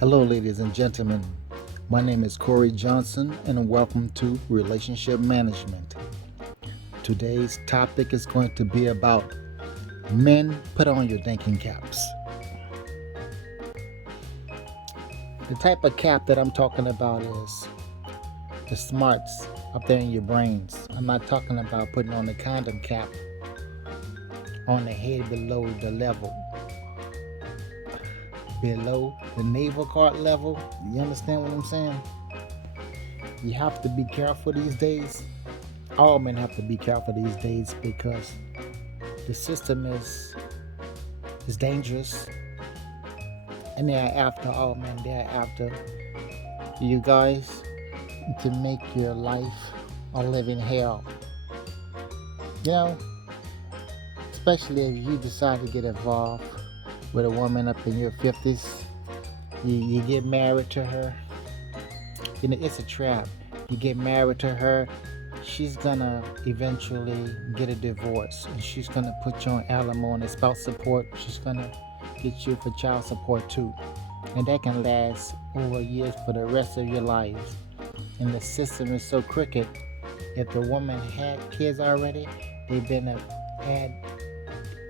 Hello, ladies and gentlemen. My name is Corey Johnson, and welcome to Relationship Management. Today's topic is going to be about men, put on your thinking caps. The type of cap that I'm talking about is the smarts up there in your brains. I'm not talking about putting on the condom cap on the head below the level, below the navel guard level. You understand what I'm saying? You have to be careful these days. All men have to be careful these days because the system is dangerous, and they are after all men. They are after you guys to make your life a living hell. You know, especially if you decide to get involved with a woman up in your 50s. You get married to her. You know, it's a trap. You get married to her, she's gonna eventually get a divorce, and she's gonna put you on alimony, spouse support. She's gonna get you for child support too, and that can last over years for the rest of your lives. And the system is so crooked. If the woman had kids already, they've been had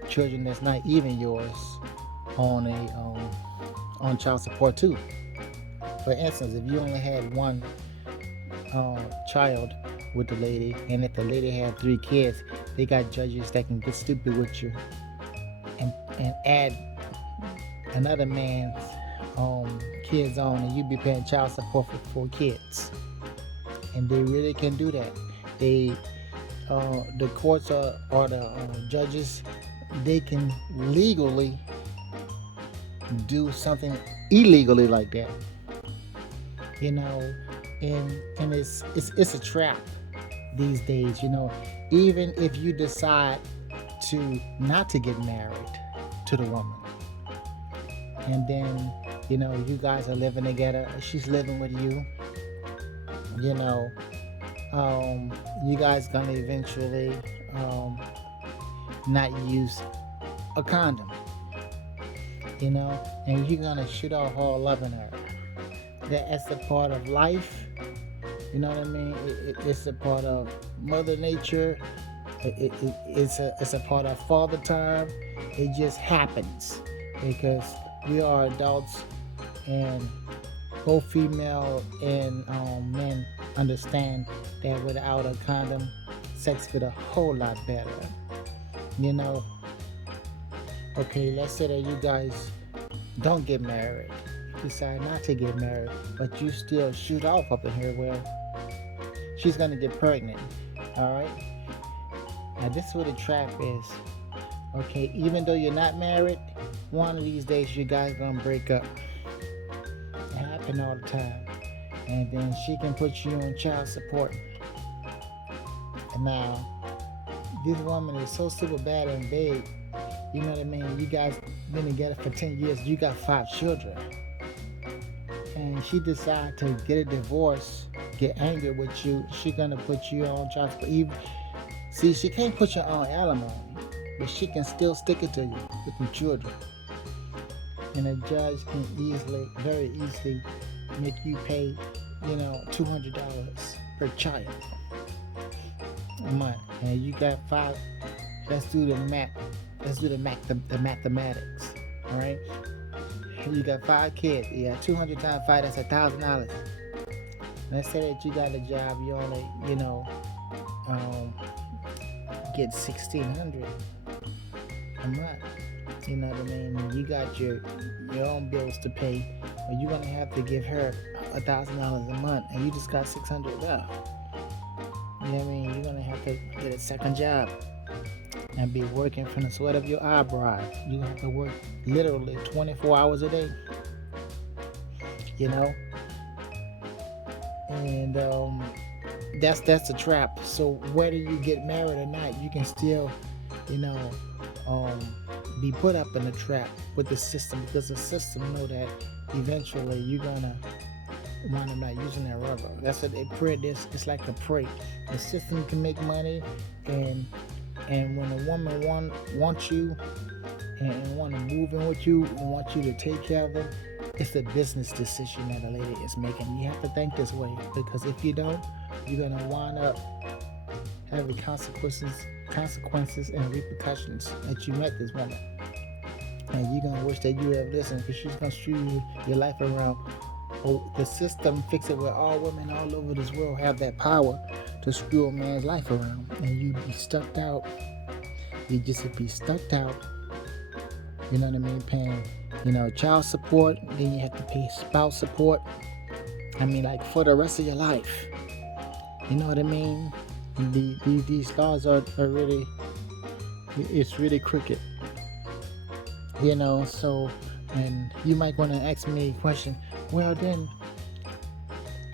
children that's not even yours on child support too. For instance, if you only had one child with the lady, and if the lady had 3 kids, they got judges that can get stupid with you and add another man's kids on, and you be paying child support for 4 kids. And they really can do that. They the courts or the judges, they can legally do something illegally like that. You know, and it's a trap these days. You know, even if you decide to not to get married to the woman, and then you guys are living together, she's living with you. You know, you guys gonna eventually not use a condom. You know, and you're gonna shoot off all loving her. That's a part of life. You know what I mean? It's a part of Mother Nature. It's a part of Father Time. It just happens because we are adults, and both female and men understand that without a condom, sex get a whole lot better. You know. Okay, let's say that you guys don't get married. Decide not to get married, but you still shoot off up in here. Well, she's gonna get pregnant. All right. Now this is what a trap is. Okay, even though you're not married, one of these days you guys gonna break up. It happens all the time, and then she can put you on child support. And now this woman is so super bad and big. You know what I mean? You guys been together for 10 years. You got 5 children. And she decide to get a divorce, get angry with you. She gonna put you on child support. See, she can't put you on alimony, but she can still stick it to you with your children. And a judge can very easily make you pay, $200 per child a month. And you got 5. Let's do the math. Let's do the mathematics. All right. You got 5 kids. Yeah, 200 times 5. That's $1,000. Let's say that you got a job. You only, get $1,600 a month. You know what I mean? You got your own bills to pay, but you're gonna have to give her $1,000 a month, and you just got $600 left. You know what I mean? You're gonna have to get a second job and be working from the sweat of your eyebrows. You have to work literally 24 hours a day. You know? And that's a trap. So whether you get married or not, you can still, be put up in a trap with the system, because the system know that eventually you're gonna wind up not using that rubber. That's what they pray. It's like a prey. The system can make money, and when a woman wants you and want to move in with you and want you to take care of them, It's a business decision that a lady is making. You have to think this way, because if you don't, you're gonna wind up having consequences and repercussions that you met this woman, and you're gonna wish that you have listened, because she's gonna screw your life around. Oh, the system fix it where all women all over this world have that power to screw a man's life around, and you be stuck out. You just be stuck out. You know what I mean? Paying, child support. Then you have to pay spouse support. I mean, like, for the rest of your life. You know what I mean? These laws are really, it's really crooked. So, and you might want to ask me a question. Well, then,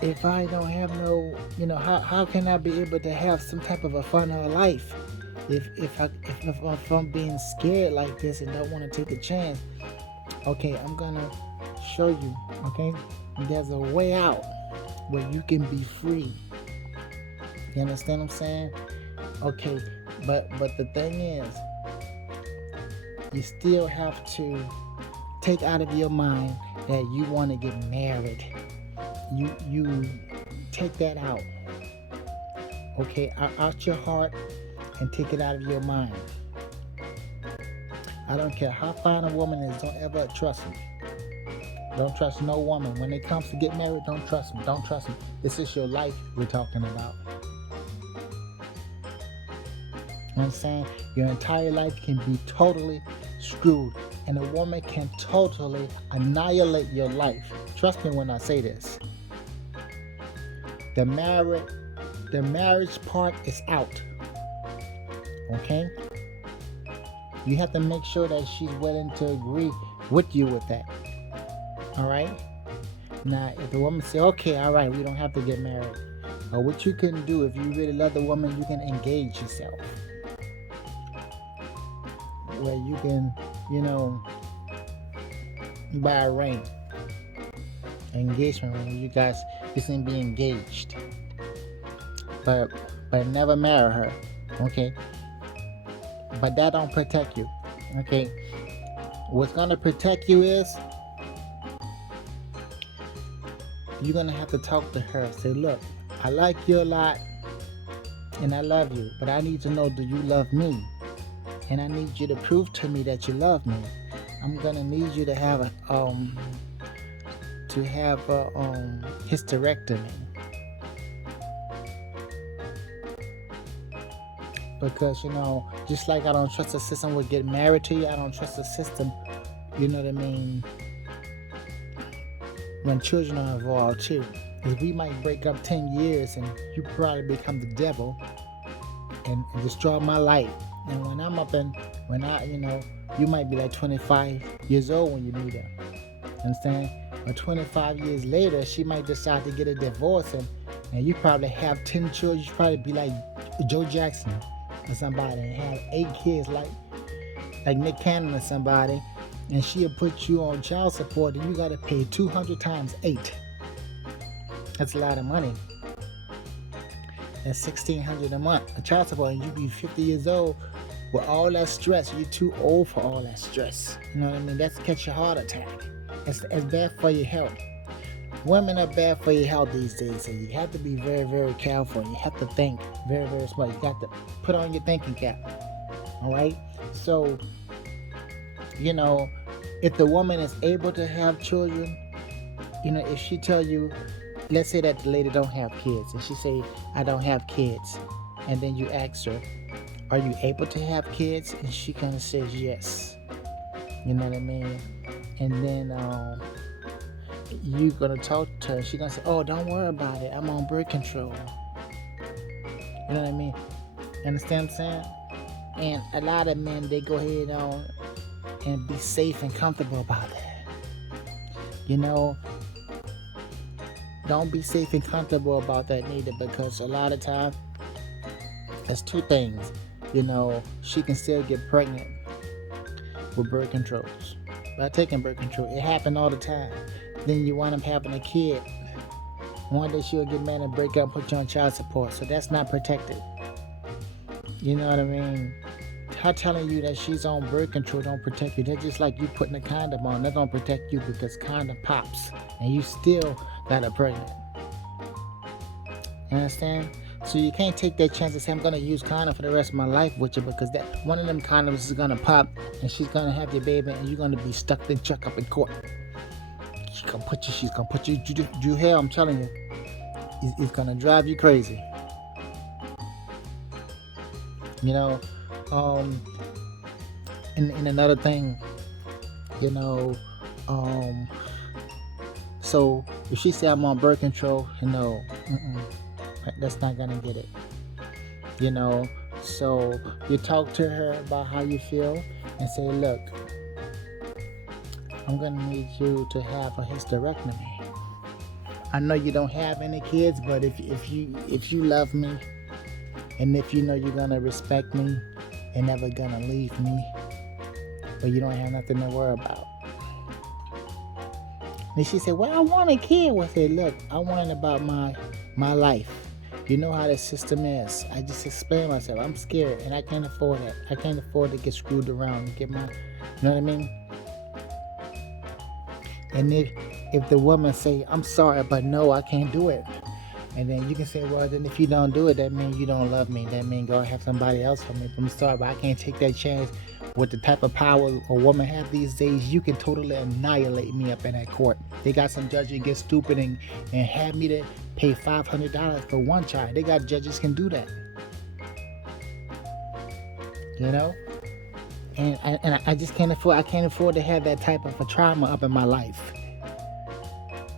if I don't have no, how can I be able to have some type of a fun of life if I'm being scared like this and don't want to take a chance? Okay, I'm gonna show you. Okay, there's a way out where you can be free. You understand what I'm saying? Okay, but the thing is, you still have to take out of your mind that you want to get married. You take that out. Okay, out your heart, and take it out of your mind. I don't care how fine a woman is, don't ever trust me. Don't trust no woman. When it comes to get married, don't trust me. Don't trust me. This is your life we're talking about. You know what I'm saying? Your entire life can be totally screwed, and a woman can totally annihilate your life. Trust me when I say this. The marriage part is out. Okay? You have to make sure that she's willing to agree with you with that. All right? Now, if the woman say, okay, all right, we don't have to get married. Or what you can do, if you really love the woman, you can engage yourself. Where you can, buy a ring. Engagement ring. You guys just can be engaged. But never marry her. Okay? But that don't protect you. Okay? What's gonna protect you is you're gonna have to talk to her. Say, look, I like you a lot and I love you, but I need to know, do you love me? And I need you to prove to me that you love me. I'm gonna need you to have a hysterectomy. Because, just like I don't trust the system would get married to you, I don't trust the system, you know what I mean, when children are involved too. Because we might break up 10 years and you probably become the devil and destroy my life. And when I'm you might be like 25 years old when you meet her. Understand? But 25 years later, she might decide to get a divorce, and you probably have 10 children. You probably be like Joe Jackson or somebody and have 8 kids like Nick Cannon or somebody, and she'll put you on child support, and you got to pay 200 times 8. That's a lot of money. That's $1,600 a month of child support, and you be 50 years old with all that stress. You're too old for all that stress. You know what I mean? That's catch a heart attack. It's bad for your health. Women are bad for your health these days, so you have to be very, very careful. You have to think very, very smart. You got to put on your thinking cap. All right? So, if the woman is able to have children, if she tell you, let's say that the lady don't have kids, and she say, I don't have kids, and then you ask her, are you able to have kids? And she kind of says yes. You know what I mean? And then you're going to talk to her. She's going to say, oh, don't worry about it. I'm on birth control. You know what I mean? Understand what I'm saying? And a lot of men, they go ahead on and be safe and comfortable about that. Don't be safe and comfortable about that neither, because a lot of times, there's two things. She can still get pregnant with birth controls. By taking birth control, it happens all the time. Then you wind up having a kid. One day she'll get mad and break up and put you on child support. So that's not protected. You know what I mean? her telling you that she's on birth control don't protect you. That's just like you putting a condom on. That don't protect you because condom pops and you still got her pregnant. You understand? So you can't take that chance and say, I'm going to use condom for the rest of my life with you, because that one of them condoms is going to pop and she's going to have your baby and you're going to be stuck and chuck up in court. She's going to put you through hell, I'm telling you. It's going to drive you crazy. You know, and another thing, you know, so if she say I'm on birth control, that's not gonna get it. You know, so you talk to her about how you feel and say, look, I'm gonna need you to have a hysterectomy. I know you don't have any kids, but if you love me, and if you know you're gonna respect me and never gonna leave me, but you don't have nothing to worry about. And she said, well, I want a kid. Well, I said, look, I want about my life. You know how the system is. I just explained myself. I'm scared and I can't afford that. I can't afford to get screwed around and get my, you know what I mean? And if the woman say, I'm sorry, but no, I can't do it. And then you can say, well, then if you don't do it, that means you don't love me. That means go have somebody else for me. I'm sorry, but I can't take that chance. With the type of power a woman have these days, you can totally annihilate me up in that court. They got some judges get stupid and have me to pay $500 for one child. They got judges can do that. You know? And I just can't afford to have that type of a trauma up in my life.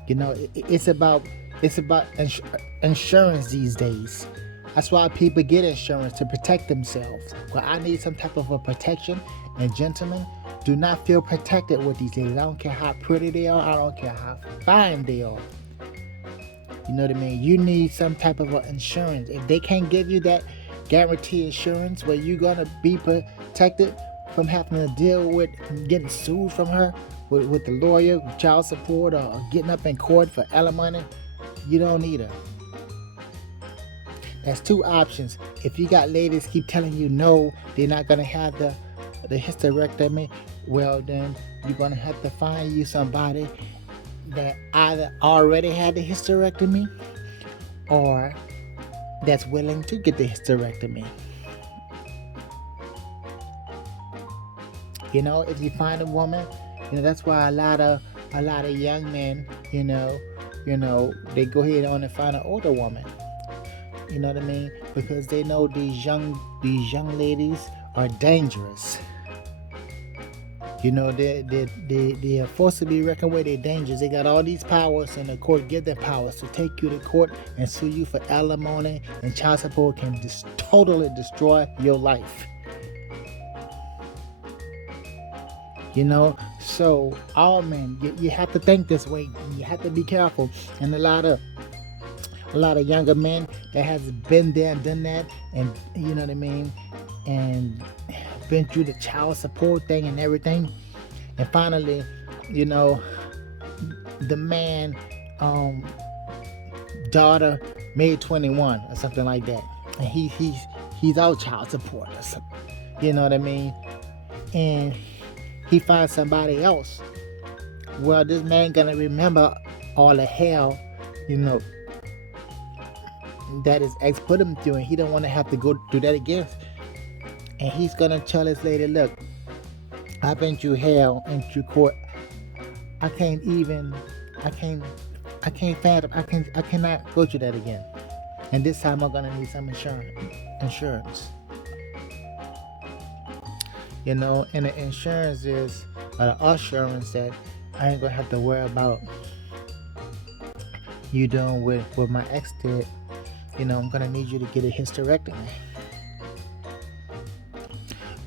You know, it's about insurance these days. That's why people get insurance, to protect themselves. Well, I need some type of a protection. And gentlemen, do not feel protected with these ladies. I don't care how pretty they are. I don't care how fine they are. You know what I mean? You need some type of insurance. If they can't give you that guarantee insurance where you're going to be protected from having to deal with getting sued from her with the lawyer, child support, or getting up in court for alimony, you don't need her. That's two options. If you got ladies keep telling you no, they're not going to have the hysterectomy, well then you're going to have to find you somebody that either already had the hysterectomy or that's willing to get the hysterectomy. You know, if you find a woman, you know, that's why a lot of young men, you know, they go ahead on and find an older woman. You know what I mean? Because they know these young ladies are dangerous. You know, they are forced to be reckoned with. They're dangerous. They got all these powers, and the court give them powers to take you to court and sue you for alimony, and child support can just totally destroy your life. You know, so all men, you have to think this way. You have to be careful. And a lot of younger men that has been there and done that, and you know what I mean, and been through the child support thing and everything, and finally, you know, the man daughter made 21 or something like that, and he's out child support or something, you know what I mean, and he finds somebody else. Well, this man gonna remember all the hell, you know, that his ex put him through, and he don't want to have to go through that again. And he's gonna tell his lady, look, I've been through hell and through court. I cannot go through that again. And this time I'm gonna need some insurance. You know, and the insurance is the assurance that I ain't gonna have to worry about you doing what my ex did. You know, I'm gonna need you to get a hysterectomy.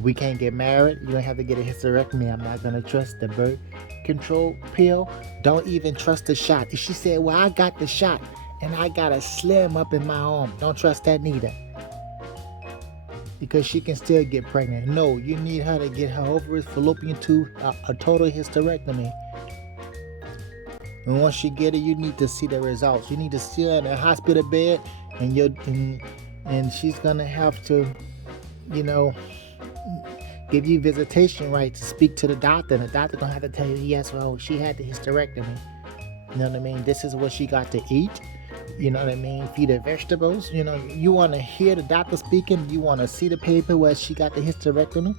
We can't get married. You don't have to get a hysterectomy. I'm not gonna trust the birth control pill. Don't even trust the shot. If she said, well, I got the shot and I got a slim up in my arm, don't trust that neither. Because she can still get pregnant. No, you need her to get her ovaries, fallopian tube, a total hysterectomy. And once she get it, you need to see the results. You need to see her in a hospital bed, and she's gonna have to, you know, give you visitation right to speak to the doctor, and the doctor gonna have to tell you, yes, well, she had the hysterectomy. You know what I mean? This is what she got to eat. You know what I mean? Feed her vegetables. You know, you want to hear the doctor speaking. You want to see the paper where she got the hysterectomy.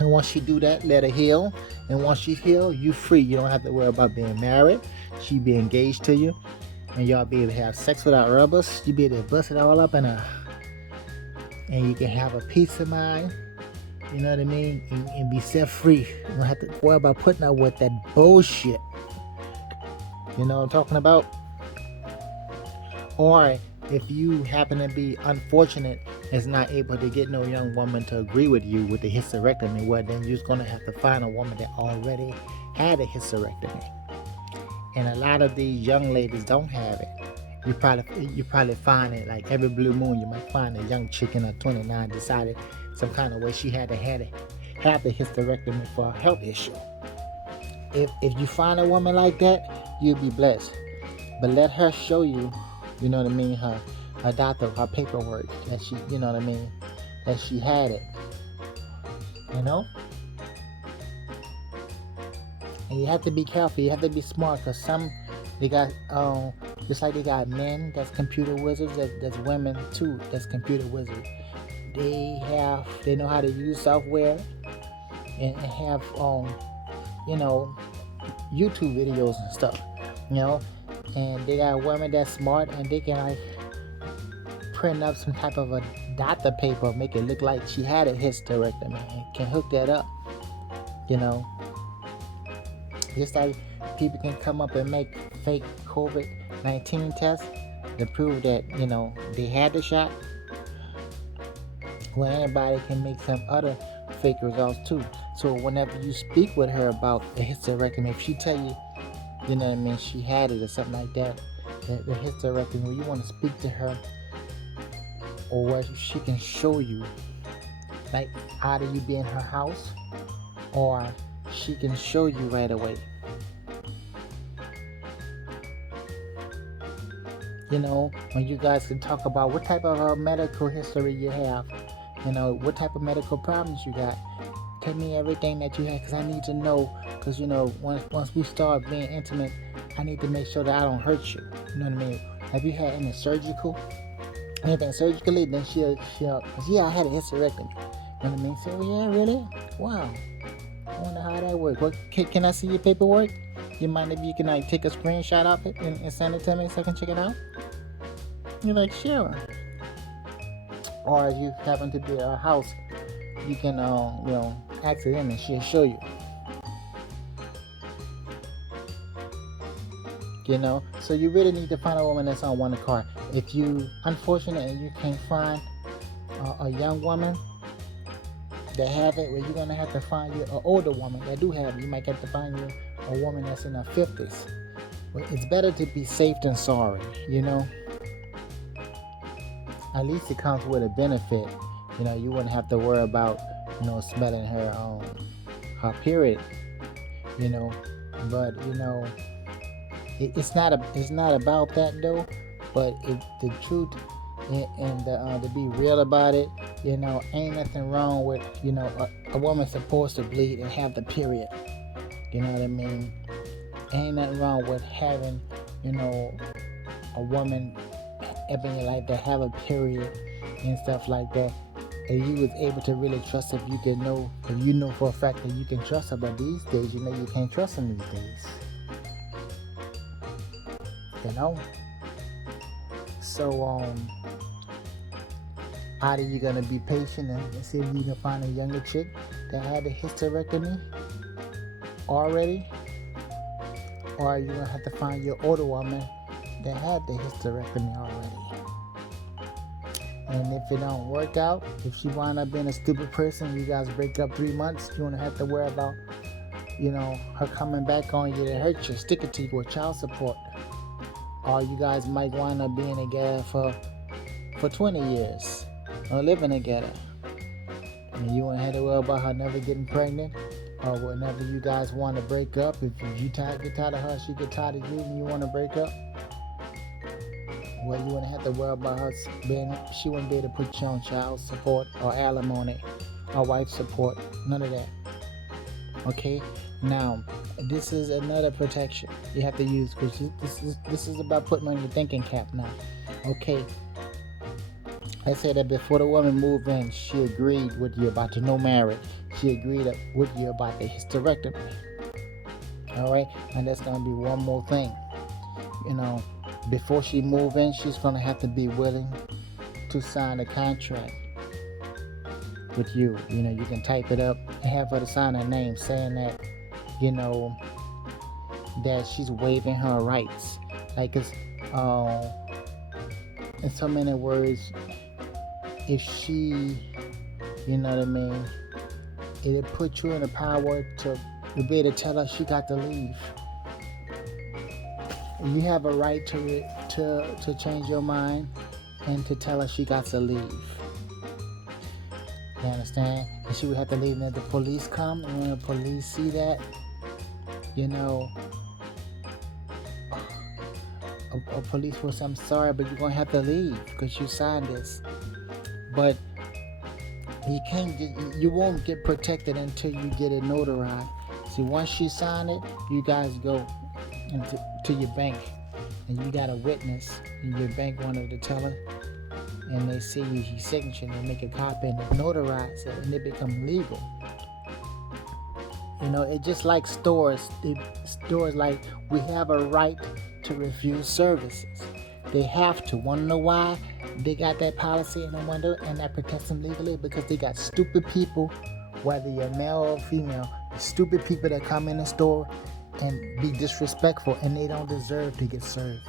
And once she do that, let her heal. And once she heal, you free. You don't have to worry about being married. She be engaged to you. And y'all be able to have sex without rubbers. You be able to bust it all up in her. And you can have a peace of mind. You know what I mean? And be set free. You don't have to worry about putting up with that bullshit. You know what I'm talking about? Or if you happen to be unfortunate and not able to get no young woman to agree with you with the hysterectomy, well, then you're going to have to find a woman that already had a hysterectomy. And a lot of these young ladies don't have it. You probably find it like every blue moon. You might find a young chick in her 29 decided some kind of way she had to have the hysterectomy for a health issue. If you find a woman like that, you'll be blessed. But let her show you, you know what I mean, her doctor, her paperwork, that she, you know what I mean, that she had it. You know? And you have to be careful. You have to be smart, because some, they got, just like they got men that's computer wizards, there's women too that's computer wizards. They know how to use software and have, you know, YouTube videos and stuff, you know. And they got women that's smart, and they can like print up some type of a doctor paper, make it look like she had a hysterectomy, and can hook that up, you know. Just like people can come up and make fake COVID-19 tests to prove that, you know, they had the shot. Well, anybody can make some other fake results too. So whenever you speak with her about the hysterectomy, if she tell you, you know what I mean, she had it or something like that, the hysterectomy, you want to speak to her, or where she can show you, like either you be in her house, or she can show you right away. You know, when you guys can talk about what type of medical history you have, you know, what type of medical problems you got. Tell me everything that you have, because I need to know, because, you know, once we start being intimate, I need to make sure that I don't hurt you. You know what I mean? Have you had anything surgically? Then she'll, yeah, I had a hysterectomy. You know what I mean? So, yeah, really? Wow. I wonder how that works. What, can I see your paperwork? You mind if you can like take a screenshot of it and send it to me so I can check it out? You're like, sure. Or if you happen to be at a house, you can, you know, ask it in and she'll show you. You know, so you really need to find a woman that's on one accord. If you unfortunate and you can't find a young woman that have it, well, you're gonna have to find you an older woman that do have it. You might have to find you a woman that's in her 50s. Well, it's better to be safe than sorry, you know. At least it comes with a benefit. You know, you wouldn't have to worry about, you know, smelling her period, you know. But, you know, it's not about that though. But the truth and to be real about it, you know, ain't nothing wrong with, you know, a woman's supposed to bleed and have the period. You know what I mean? Ain't nothing wrong with having, you know, a woman up in your life that have a period and stuff like that. And you was able to really trust her, if you know for a fact that you can trust her. But these days, you know, you can't trust them these days. You know? So, either you're gonna be patient and see if you can find a younger chick that had a hysterectomy already, or you're gonna have to find your older woman that had the hysterectomy already. And if it don't work out, if she wind up being a stupid person, you guys break up 3 months, you won't have to worry about, you know, her coming back on you to hurt you, sticking to you with child support. Or you guys might wind up being together for 20 years or living together. And you won't have to worry about her never getting pregnant. Or whenever you guys want to break up, if you get tired of her, she get tired of you, and you want to break up, well, you wouldn't have to worry about her she wouldn't be able to put you on child support or alimony a wife support. None of that. Okay. Now, this is another protection you have to use, because this is about putting on your thinking cap now. Okay. I said that before the woman moved in, she agreed with you about the no marriage. She agreed with you about the hysterectomy. All right, and that's gonna be one more thing. Before she move in, she's gonna have to be willing to sign a contract with you. You can type it up and have her to sign her name, saying that, that she's waiving her rights. Like it's, in so many words, if she, it'll put you in the power to be able to tell her she got to leave. You have a right to change your mind and to tell her she got to leave. You understand? And she would have to leave, and if the police come, and when the police see that, a police will say, I'm sorry, but you're going to have to leave because you signed this. But you won't get protected until you get it notarized. See, once you sign it, you guys go to your bank, and you got a witness, and your bank wanted to tell her, and they see your signature, and they make a copy and they notarize it, and it become legal. It's just like stores. Stores, like, we have a right to refuse services. They have to. Want to know why they got that policy in the window and that protects them legally? Because they got stupid people, whether you're male or female, stupid people that come in the store and be disrespectful, and they don't deserve to get served.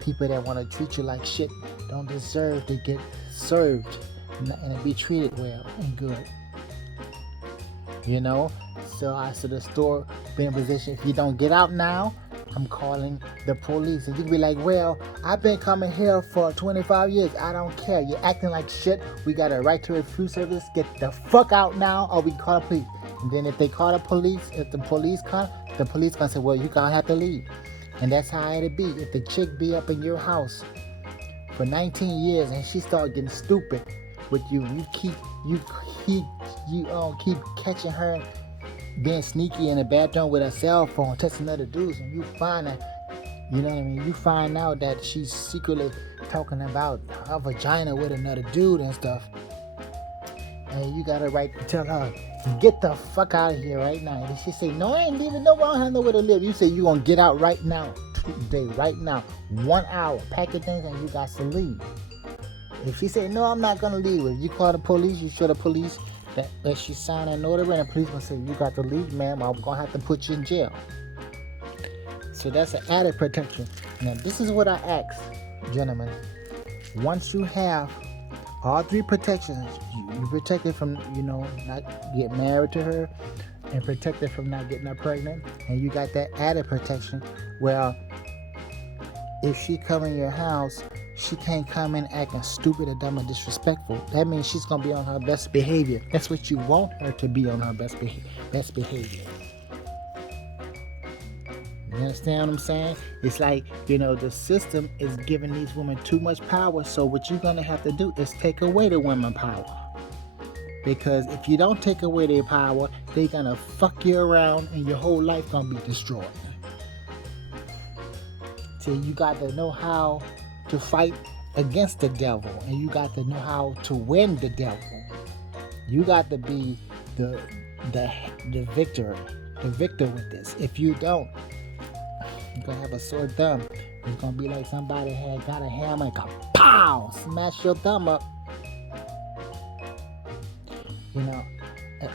People that want to treat you like shit don't deserve to get served and be treated well and good. So the store be in position, if you don't get out now, I'm calling the police. And you can be like, well, I've been coming here for 25 years. I don't care. You're acting like shit. We got a right to refuse service. Get the fuck out now, or we call the police. And then if they call the police, if the police come, the police gonna say, well, you gonna have to leave. And that's how it'll be. If the chick be up in your house for 19 years and she start getting stupid with you, you keep catching her being sneaky in the bathroom with a cell phone, texting other dudes, and you find that, you find out that she's secretly talking about her vagina with another dude and stuff. And you got a right to tell her, get the fuck out of here right now. And she say, no, I ain't leaving. No, I don't have nowhere to live. You say, you gonna get out right now. Today, right now. 1 hour. Pack your things and you got to leave. If she say, no, I'm not gonna leave. If you call the police, you show the police that she signed an order, and the police gonna say, you got to leave, ma'am. I'm gonna have to put you in jail. So that's an added protection. Now, this is what I ask, gentlemen. Once you have all three protections, you protected from, not get married to her, and protected from not getting her pregnant, and you got that added protection. Well, if she come in your house, she can't come in acting stupid or dumb or disrespectful. That means she's gonna be on her best behavior. That's what you want her to be, on her best behavior. You understand what I'm saying? It's like, the system is giving these women too much power. So what you're gonna have to do is take away the women power. Because if you don't take away their power, they're gonna fuck you around and your whole life gonna be destroyed. So you got to know how to fight against the devil, and you got to know how to win the devil. You got to be the victor with this. If you don't, you're gonna have a sore thumb. It's gonna be like somebody had got a hammer and go pow, smash your thumb up.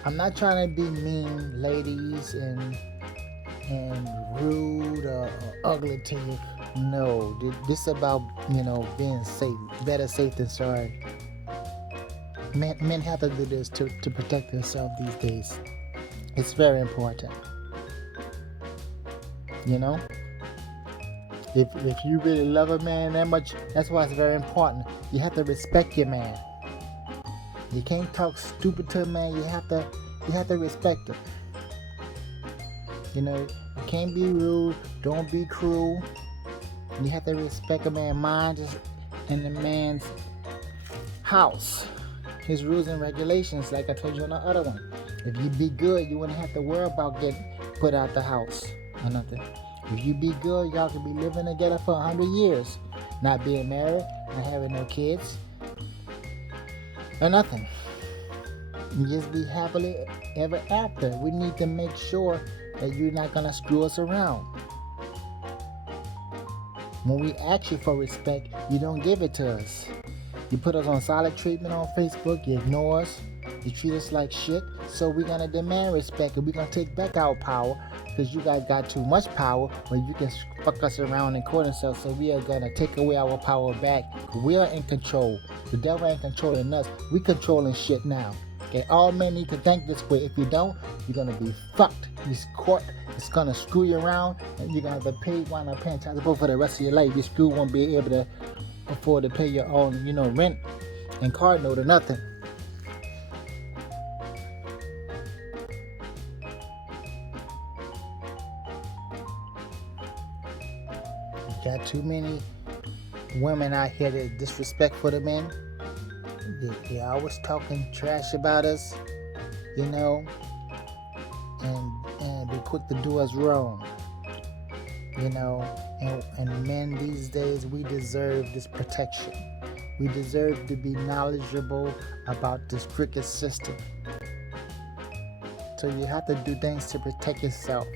I'm not trying to be mean, ladies, and rude or ugly to you. No, this is about, being safe. Better safe than sorry. Men have to do this to protect themselves these days. It's very important. If you really love a man that much, that's why it's very important. You have to respect your man. You can't talk stupid to a man. You have to respect him. You can't be rude. Don't be cruel. You have to respect a man's mind in the man's house. his rules and regulations, like I told you on the other one. If you be good, you wouldn't have to worry about getting put out the house or nothing. If you be good, y'all could be living together for 100 years, not being married, not having no kids, or nothing. And just be happily ever after. We need to make sure that you're not going to screw us around. When we ask you for respect, you don't give it to us. You put us on silent treatment on Facebook, you ignore us, you treat us like shit, so we're going to demand respect and we're going to take back our power because you guys got too much power where you can fuck us around and court ourselves, so we are going to take away our power back. We are in control. The devil ain't controlling us. We controlling shit now. Okay, all men need to think this way. If you don't, you're going to be fucked. This court is going to screw you around and you're going to have to wind up paying child support for the rest of your life. This screw won't be able to afford to pay your own, rent and car note or nothing. You got too many women out here that disrespectful to men. They always talking trash about us, and be quick to do us wrong, and men these days, we deserve this protection. We deserve to be knowledgeable about this cricket system. So you have to do things to protect yourself.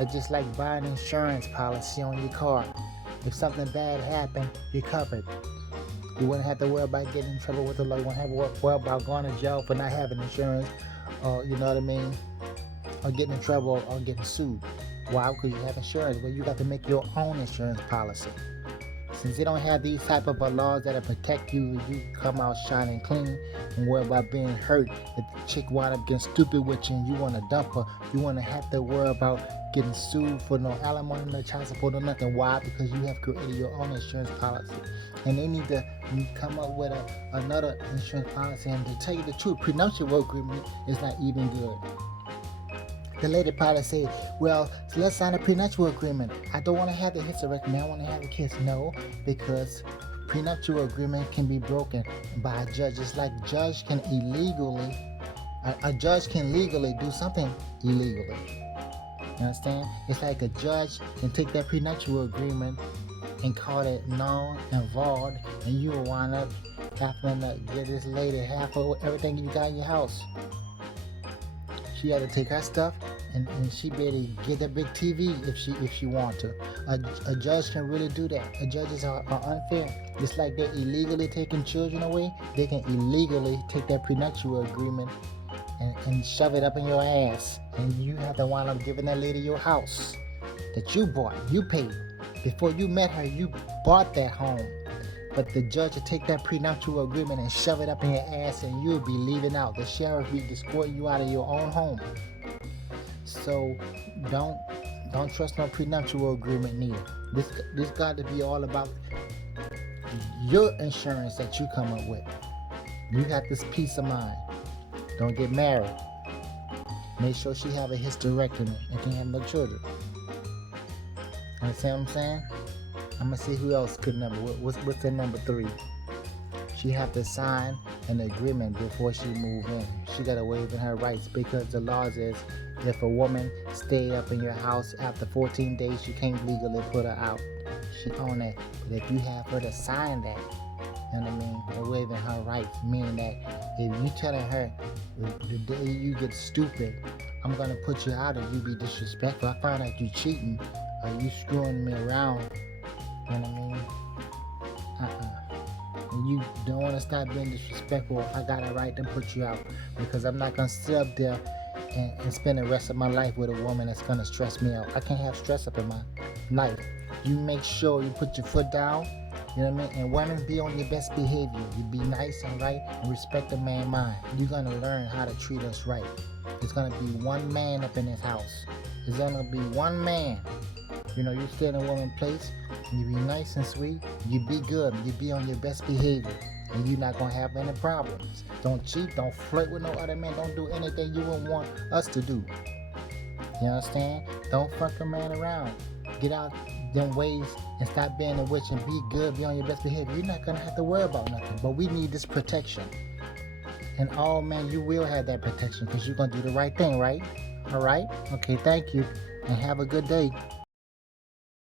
It's just like buying an insurance policy on your car. If something bad happened, you're covered. You wouldn't have to worry about getting in trouble with the law. You wouldn't have to worry about going to jail for not having insurance, or or getting in trouble or getting sued. Why? Because you have insurance. Well, you got to make your own insurance policy. Since they don't have these type of laws that protect you, you come out shining clean and worry about being hurt. If the chick wind up getting stupid with you and you want to dump her, you want to have to worry about getting sued for no alimony, no child support, or nothing. Why? Because you have created your own insurance policy. And they need to come up with another insurance policy. And to tell you the truth, prenuptial agreement is not even good. The lady probably said, well, so let's sign a prenuptial agreement. I don't want to have the hysterectomy. I want to have the kids. No, because prenuptial agreement can be broken by a judge. It's like a judge can legally do something illegally. You understand? It's like a judge can take that prenuptial agreement and call it null and void, and you will wind up having to give this lady half of everything you got in your house. She had to take her stuff, and she better get a big TV if she want to. A judge can really do that. Judges are unfair. It's like they're illegally taking children away. They can illegally take that prenuptial agreement and shove it up in your ass, and you have to wind up giving that lady your house that you bought, you paid. Before you met her, you bought that home. But the judge will take that prenuptial agreement and shove it up in your ass, and you'll be leaving out. The sheriff will be escorting you out of your own home. So don't trust no prenuptial agreement neither. This got to be all about your insurance that you come up with. You got this peace of mind. Don't get married. Make sure she have a hysterectomy and can't have no children. Understand what I'm saying? I'm gonna see who else could number. What's the number 3? She have to sign an agreement before she move in. She gotta waive her rights, because the law says if a woman stay up in your house after 14 days, you can't legally put her out. She own that. But if you have her to sign that, you know what I mean, you're waiving her rights, meaning that if you telling her the day you get stupid, I'm gonna put you out, or you be disrespectful, I find out you cheating, or you screwing me around, you know what I mean? And you don't want to stop being disrespectful, I got a right to put you out, because I'm not going to sit up there and spend the rest of my life with a woman that's going to stress me out. I can't have stress up in my life. You make sure you put your foot down, you know what I mean? And women, be on your best behavior. You be nice and right and respect the man's mind. You're going to learn how to treat us right. There's going to be one man up in this house. There's going to be one man. You stay in a woman's place, you be nice and sweet, you be good, you be on your best behavior, and you're not going to have any problems. Don't cheat, don't flirt with no other man, don't do anything you wouldn't want us to do. You understand? Don't fuck a man around. Get out them ways and stop being a witch and be good, be on your best behavior. You're not going to have to worry about nothing, but we need this protection. And oh man, you will have that protection because you're going to do the right thing, right? All right? Okay, thank you. And have a good day.